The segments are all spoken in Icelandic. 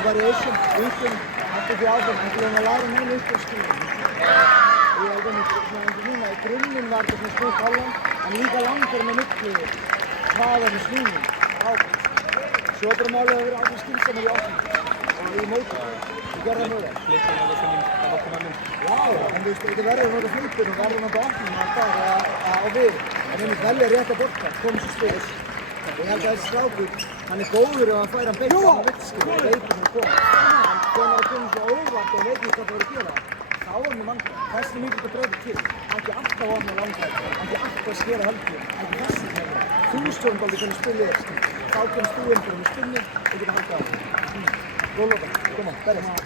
Variation, weekend, after the album, and we have a lot of new listeners to it. Við erum ekki núna, í grunninn var þetta svona snútt Holland, en líka langur með miklu hraðar í snúning. Svo bara málið að vera alveg skynsamur í opnum og í mótum. Við gerðum það mögulega. Flyttum að það var komað mynd. Já, en þú veist, þetta verður að nota flýtur og verður að nota opnum að það á við. En einmitt velja rétt að borta, komið svo spils. Ég held að þessi strákur, hann góður ef hann fær hann beint á hann vittskil og veitur hann koma. En þegar það komið svo óvart og veit ekki hvað það voru að gera, þá er hann vandræði. Þessi mikið að breyta til. Ekki alltaf á hann langræði, ekki alltaf að skera höldið, ekki þessi hefur. Þú stjórn aldrei hvernig spilið er. Þá kemst þú inn fyrir spilni og getur haldið á það. Róloka, koma, berjast.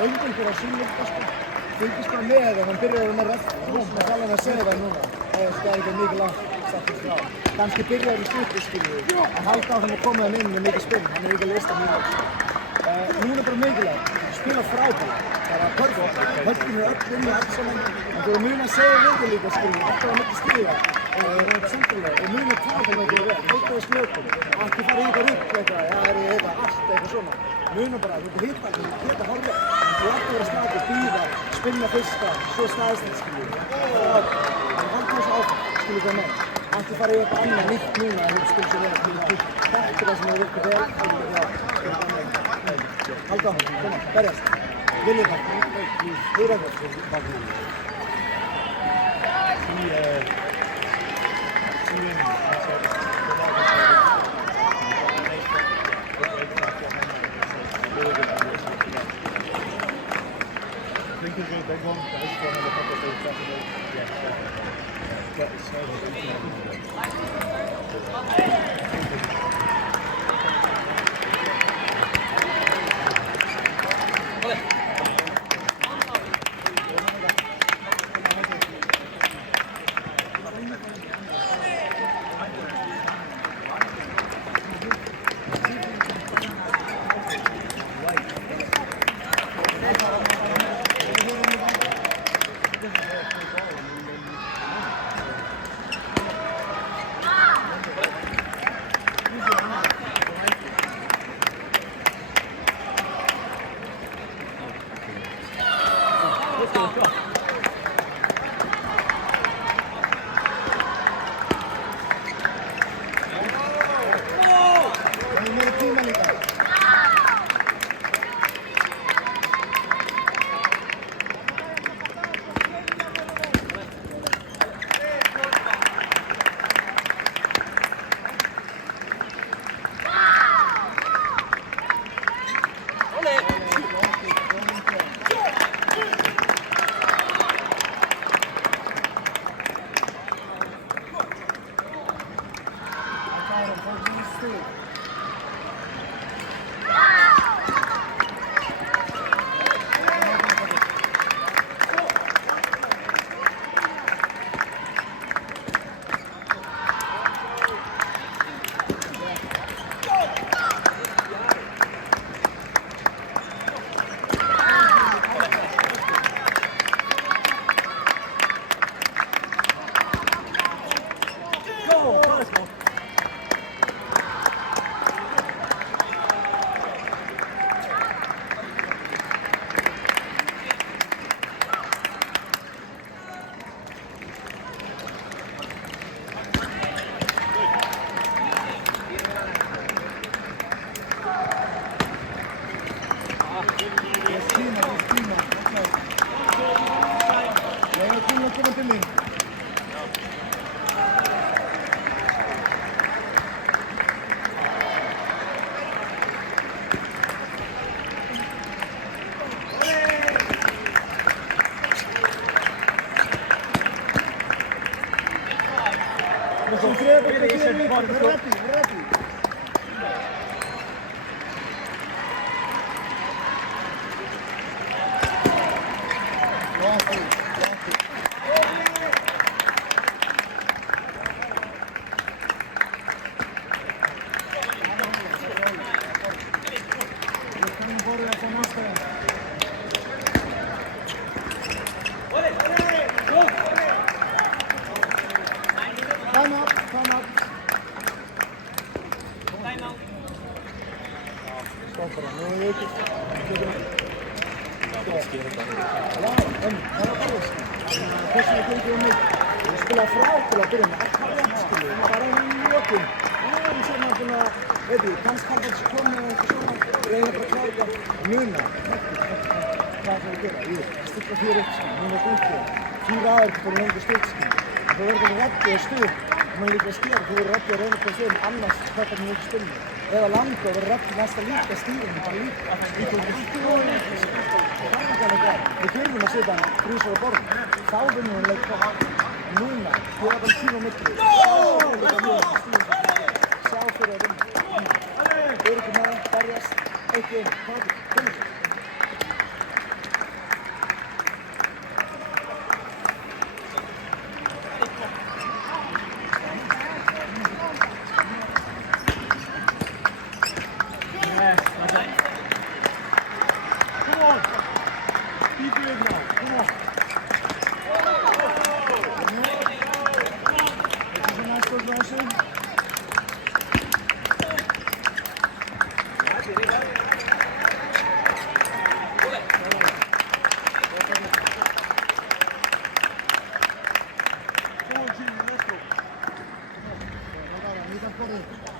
löngum fyrir að sínleika sko. Fylgist bara með ef hann byrjar með rödd. Það sem að tala með að segja það núna. Það er ekki mikið langt sattast frá. Kannski byrjar í stuttu skilju. Að halda á hann að koma hann inn með mikið spinn. Hann er ekki að lista mjög. Núna er bara mikilvægt. Spila frábært. Það var perfekt. Höllin öll inn í allt saman. En þú muna að segja við þig líka skilju. Alltaf að myndi stiga. Samtilega. Og muna hvað það með því vel. Heita í snjókum. Ekki fara í eitthvað rugg eitthvað. Það er eitthvað allt eitthvað svona. Muna bara, þú hitta hárrétt. Þú ætti að vera slagur, bíða, spinna fyrsta, svo staðistætt skilju. Það halda þessu áfram, skilju það með. Ætti fara í eitthvað annað nýtt núna en þú spilur sér vel. Þetta er það sem hefur virkað vel. Halda á hann, koma, berjast. Viljið það. Heyra það. I think he's going to big one. That is one of the couple of things that get his service into eða langa og verður röfn næsta líka stíðum bara líka við þurfum að setja hann þrísvar á borðinu þá vinnum við leik núna við erum bara 10 á milli sjá fyrir að vinna Eiríkur með berjast 1-1 Keep it now. Come on. This is a nice progression. Come on, Jimmy, let's go. Niitä pori.